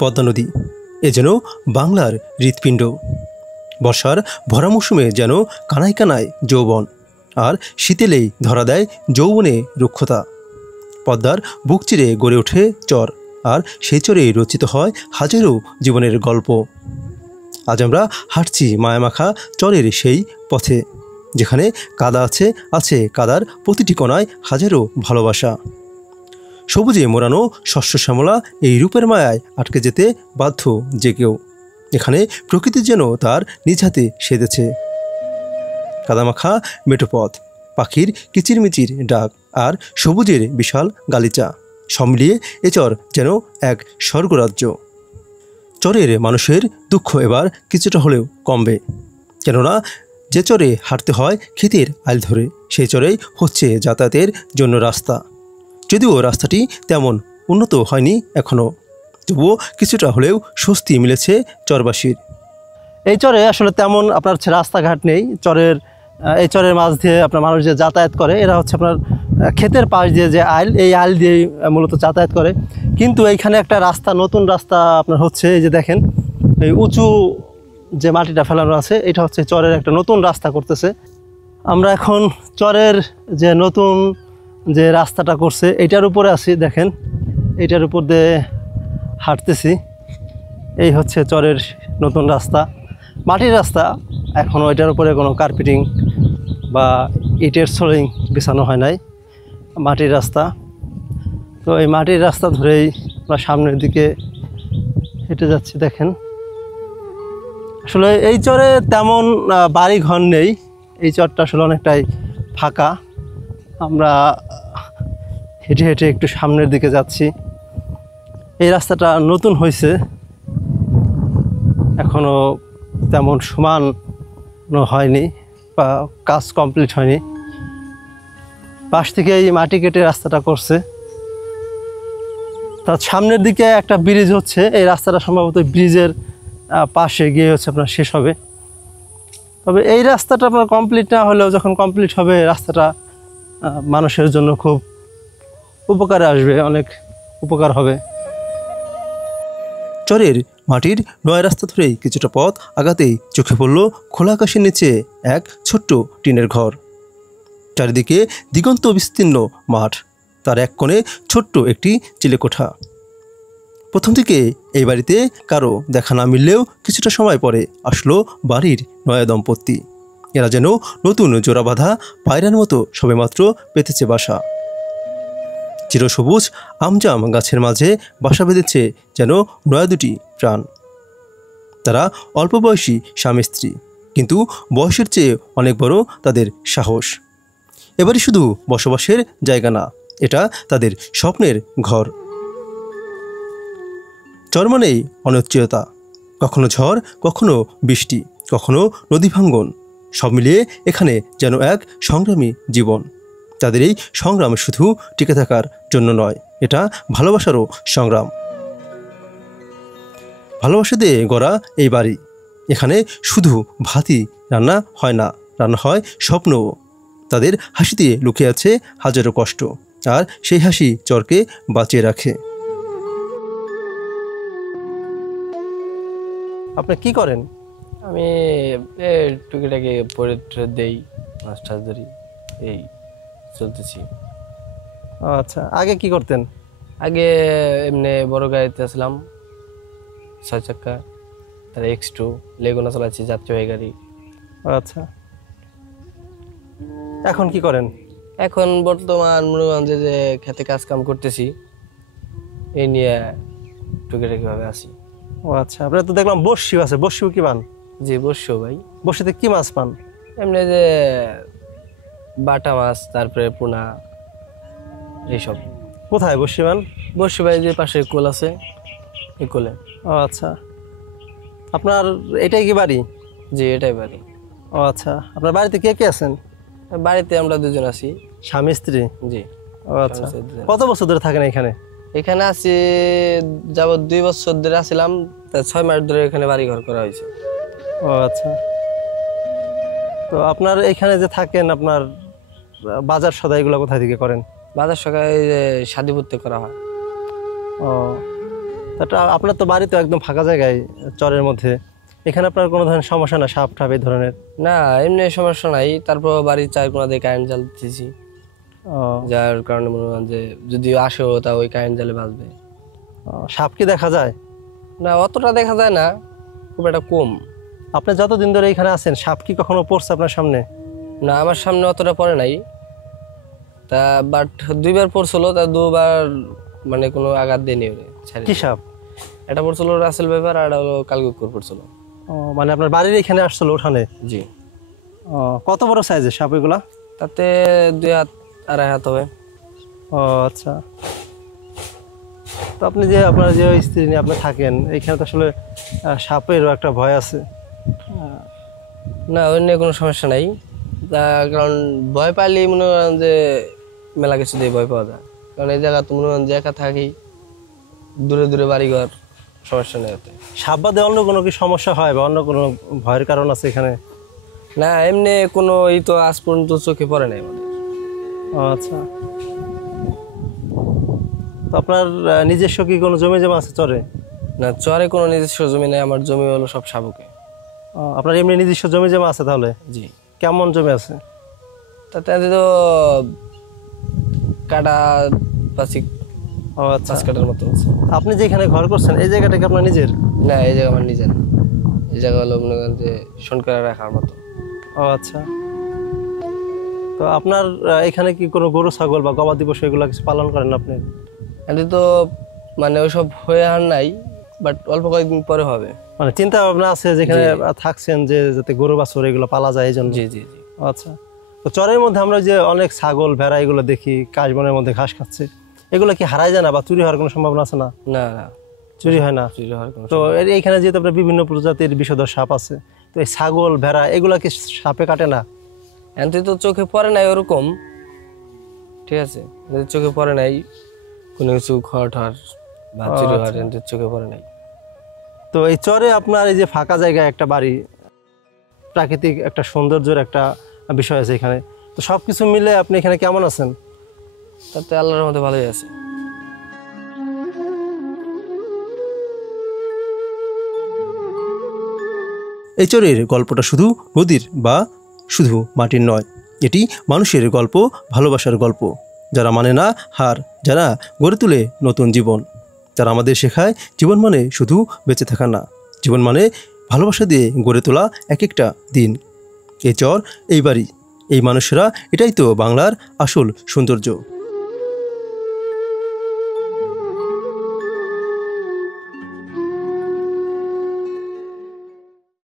পদ্মা নদী এ যেন বাংলার হৃৎপিণ্ড। বর্ষার ভরা মৌসুমে যেন কানায় কানায় যৌবন, আর শীতেলেই ধরা দেয় যৌবনে রুক্ষতা। পদ্মার বুক চিরে গড়ে ওঠে চর, আর সেই চরে রচিত হয় হাজারো জীবনের গল্প। আজ আমরা হাঁটছি মায়ামাখা চরের সেই পথে, যেখানে কাদা আছে কাদার প্রতিটি কোণায় হাজারো ভালোবাসা। সবুজে মোড়ানো শস্য শ্যামলা এই রূপের মায়ায় আটকে যেতে বাধ্য যে কেউ। এখানে প্রকৃতি যেন তার নিজ হাতে সেধেছে। কাদামাখা মেঠোপথ, পাখির কিচিরমিচির ডাক, আর সবুজের বিশাল গালিচা, সব মিলিয়ে এ চর যেন এক স্বর্গরাজ্য। চরের মানুষের দুঃখ এবার কিছুটা হলেও কমবে, কেননা যে চরে হাঁটতে হয় ক্ষেতের আইল ধরে, সেই চরেই হচ্ছে যাতায়াতের জন্য রাস্তা। যদিও রাস্তাটি তেমন উন্নত হয়নি এখনও, তবুও কিছুটা হলেও স্বস্তি মিলেছে চরবাসীর। এই চরে আসলে তেমন আপনার রাস্তাঘাট নেই। এই চরের মাঝ দিয়ে আপনার মানুষ যে যাতায়াত করে, এরা হচ্ছে আপনার ক্ষেতের পাশ দিয়ে যে আইল, এই আইল দিয়ে মূলত যাতায়াত করে। কিন্তু এইখানে একটা রাস্তা, নতুন রাস্তা আপনার হচ্ছে, এই যে দেখেন এই উঁচু যে মাটিটা ফেলানো আছে, এটা হচ্ছে চরের একটা নতুন রাস্তা করতেছে। আমরা এখন চরের যে নতুন যে রাস্তাটা করছে এইটার উপরে আছি, দেখেন এইটার উপর দিয়ে হাঁটতেছি। এই হচ্ছে চরের নতুন রাস্তা, মাটির রাস্তা। এখনও এটার উপরে কোনো কার্পেটিং বা ইটের সোলিং বিছানো হয় নাই, মাটির রাস্তা। তো এই মাটির রাস্তা ধরেই আমরা সামনের দিকে হেঁটে যাচ্ছি। দেখেন আসলে এই চরে তেমন বাড়ি ঘর নেই, এই চরটা আসলে অনেকটাই ফাঁকা। আমরা হেঁটে হেঁটে একটু সামনের দিকে যাচ্ছি। এই রাস্তাটা নতুন হয়েছে, এখনও তেমন সমান হয়নি বা কাজ কমপ্লিট হয়নি। পাশ থেকে এই মাটি কেটে রাস্তাটা করছে। তার সামনের দিকে একটা ব্রিজ হচ্ছে, এই রাস্তাটা সম্ভবত ব্রিজের পাশে গিয়ে হচ্ছে আপনার শেষ হবে। তবে এই রাস্তাটা আপনার কমপ্লিট না হলেও যখন কমপ্লিট হবে, রাস্তাটা মানুষের জন্য খুব উপকারে আসবে, অনেক উপকার হবে। চরের মাটির নয় রাস্তা ধরেই কিছুটা পথ আগাতেই চোখে পড়ল খোলা আকাশের নিচে এক ছোট্ট টিনের ঘর। চারিদিকে দিগন্ত বিস্তীর্ণ মাঠ, তার এক কোণে ছোট্ট একটি চিলেকোঠা। প্রথম দিকে এই বাড়িতে কারো দেখা না মিললেও কিছুটা সময় পরে আসলো বাড়ির নয়া দম্পতি। এরা যেন নতুন জোড়া বাঁধা পায়রার মতো সবেমাত্র পেতেছে বাসা। চিরসবুজ আমজাম গাছের মাঝে বাসা বেঁধেছে যেন নয়া দুটি প্রাণ। তারা অল্প বয়সী স্বামী স্ত্রী, কিন্তু বয়সের চেয়ে অনেক বড় তাদের সাহস। এবারে শুধু বসবাসের জায়গা না, এটা তাদের স্বপ্নের ঘর। চর মানেই অনিশ্চয়তা, কখনো ঝড়, কখনো বৃষ্টি, কখনো নদী ভাঙ্গন, সব মিলিয়ে এখানে যেন এক সংগ্রামী জীবন। তাদের এই সংগ্রাম শুধু টিকে থাকার জন্য নয়, এটা ভালোবাসারও সংগ্রাম। ভালোবাসা দিয়ে গড়া এই বাড়ি, এখানে শুধু ভাতই রান্না হয় না, রান্না হয় স্বপ্নও। তাদের হাসিতে লুকিয়ে আছে হাজারো কষ্ট, আর সেই হাসি চরকে বাঁচিয়ে রাখে। আপনি কি করেন? আমি টুকিটাকি পরে দেই, মাছ টাছ ধরি, এই চলতেছি। আচ্ছা, আগে কি করতেন? আগে এমনি বড় গাড়িতে আসলাম, 6 চাক্কা, তার X2 লেগুনা চালাচ্ছি, যাত্রীবাহী গাড়ি। আচ্ছা, এখন কি করেন? এখন বর্তমান মনোরঞ্জে যে খেতে কাজ কাম করতেছি, এই নিয়ে টুকিটাকি ভাবে আছি। ও আচ্ছা, আপনার তো দেখলাম বড়শিও আছে, বড়শিও কি পান? জি বসছো ভাই। বড়শিতে কি মাছ পান? এমনি যে বাটা মাছ, তারপরে পোনা, এইসব। কোথায় বড়শি পান? বসছো ভাই যে পাশে কোল আছে, এই কোলে। ও আচ্ছা, আপনার এটাই কি বাড়ি? জি এটাই বাড়ি। ও আচ্ছা, আপনার বাড়িতে কে কে আছেন? বাড়িতে আমরা দুজন আছি, স্বামী স্ত্রী? জি। ও আচ্ছা, কত বছর ধরে থাকেন এখানে? এখানে আছি যাবত 2 বছর ধরে আছিলাম, 6 মাস ধরে এখানে বাড়ি ঘর করা হয়েছে। ও আচ্ছা, তো আপনার এখানে যে থাকেন, আপনার বাজার সদাইগুলো কোথা থেকে করেন? বাজার সকালে শাদিপুরতে করা হয়। ও, তো তা আপনার তো বাড়ি তো একদম ফাঁকা জায়গায়, চরের মধ্যে, এখানে আপনার কোনো ধরনের সমস্যা না, সাপ টাপ এই ধরনের? না, এমনি সমস্যা নাই। তারপর বাড়ির চার কোনা দিয়ে কারেন্ট জাল দিতেছি, যার কারণে মনে হয় যে যদি আসেও তা ওই কারেন্ট জালে বাঁচবে। সাপ কি দেখা যায়? না, অতটা দেখা যায় না, খুব একটা কম। আপনি যতদিন ধরে এখানে আছেন সাপ কি কখনো পড়ছে আপনার সামনে? না, আমার সামনে অতটা পড়ে নাই, তা বাট 2বার পড়ছিল, তা 2বার মানে কোনো আঘাত দেয়নি ওরে। কি সাপ? এটা পড়ছিল রাসেল ভাইপার, আর এটা হলো কালকুকুর পড়ছিল। মানে আপনার বাড়ির এখানে আসছিল উঠানে? জি। কত বড় সাইজের সাপ এগুলা? তাতে 2 হাত 2.5 হাত হবে। ও আচ্ছা। তো আপনি যে আপনার যে স্ত্রী নিয়ে আপনি থাকেন, এখানে তো আসলে সাপেরও একটা ভয় আছে। না, ওই নিয়ে কোনো সমস্যা নাই, কারণ ভয় পাইলেই মনে করেন যে মেলা কিছু দিয়ে ভয় পাওয়া যায়। কারণ এই জায়গা তো মনে করেন যে একা থাকি, দূরে দূরে বাড়িঘর, সমস্যা নেই ওতে। সাপ বাদে অন্য কোনো কি সমস্যা হয় বা অন্য কোনো ভয়ের কারণ আছে এখানে? না, এমনি কোনো তো আজ পর্যন্ত চোখে পড়ে নাই আমাদের। ও আচ্ছা। তো আপনার নিজস্ব কি কোনো জমি জমা আছে চরে? না, চরে কোনো নিজস্ব জমি নেই, আমার জমি হলো সব সাবুকে। আপনার এমনি নিজস্ব জমি জমা আছে তাহলে? জি। কেমন জমি আছে? তাতে তো কাটা 5 কাটার মতো আছে। আপনি যেখানে ঘর করছেন এই জায়গাটা কি আপনার নিজের? না, এই জায়গা আমার নিজের না, এই জায়গা হলো মনে করেন যে শোনকারা রাখার মতো। ও আচ্ছা। তো আপনার এখানে কি কোনো গরু ছাগল বা গবাদি পশু এগুলো কিছু পালন করেন আপনি? এতে তো মানে ওইসব হয়ে আর নাই, বাট অল্প কয়েকদিন পরে হবে। মানে চিন্তা ভাবনা আছে যেখানে থাকছেন যে যাতে গরু বাছুর এগুলো পালা যায় এই জন্য? জি জি জি। আচ্ছা। তো চরের মধ্যে আমরা যে অনেক ছাগল ভেড়া এগুলো দেখি কাশবনের মধ্যে ঘাস খাচ্ছে, এগুলো কি হারায় যায় না বা চুরি হওয়ার কোনো সম্ভাবনা আছে না? না না, চুরি হয় না। চুরি হওয়ার কোনো তো এইখানে যেহেতু আপনার বিভিন্ন প্রজাতির বিষধর সাপ আছে, তো এই ছাগল ভেড়া এগুলা কি সাপে কাটে না? এতে তো চোখে পড়ে নাই ওরকম, ঠিক আছে, চোখে পড়ে নাই কোনো কিছু খড় ঠড় বা চুরি হওয়ার, এতে চোখে পড়ে নাই। তো এই চরে আপনার এই যে ফাঁকা জায়গায় একটা বাড়ি, প্রাকৃতিক একটা সৌন্দর্যের একটা বিষয় আছে এখানে, তো সবকিছু মিলে আপনি এখানে কেমন আছেন? তাতে আল্লাহর মধ্যে ভালোই আছে। এই চরের গল্পটা শুধু নদীর বা শুধু মাটির নয়, এটি মানুষের গল্প, ভালোবাসার গল্প। যারা মানে না হার, যারা গড়ে তুলে নতুন জীবন, যারা আমাদের শেখায় জীবন মানে শুধু বেঁচে থাকা না, জীবন মানে ভালোবাসা দিয়ে গড়ে তোলা এক একটা দিন। এই চর, এই বাড়ি, এই মানুষেরা, এটাই তো বাংলার আসল সৌন্দর্য।